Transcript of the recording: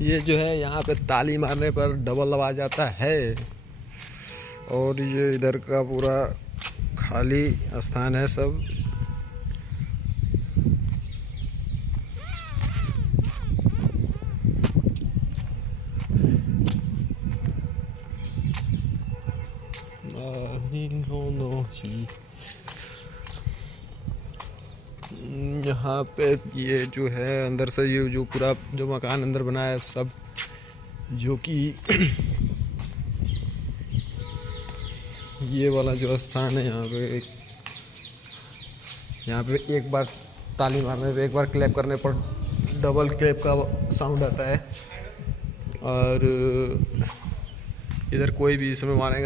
ये जो है यहाँ पे ताली मारने पर डबल आवाज आता है। और ये इधर का पूरा खाली स्थान है सब। यहाँ पे ये जो है अंदर से ये जो पूरा जो मकान अंदर बना है सब, जो कि ये वाला जो स्थान है यहाँ पे एक बार ताली मारने पे, एक बार क्लैप करने पर डबल क्लैप का साउंड आता है। और इधर कोई भी इसमें मारेंगे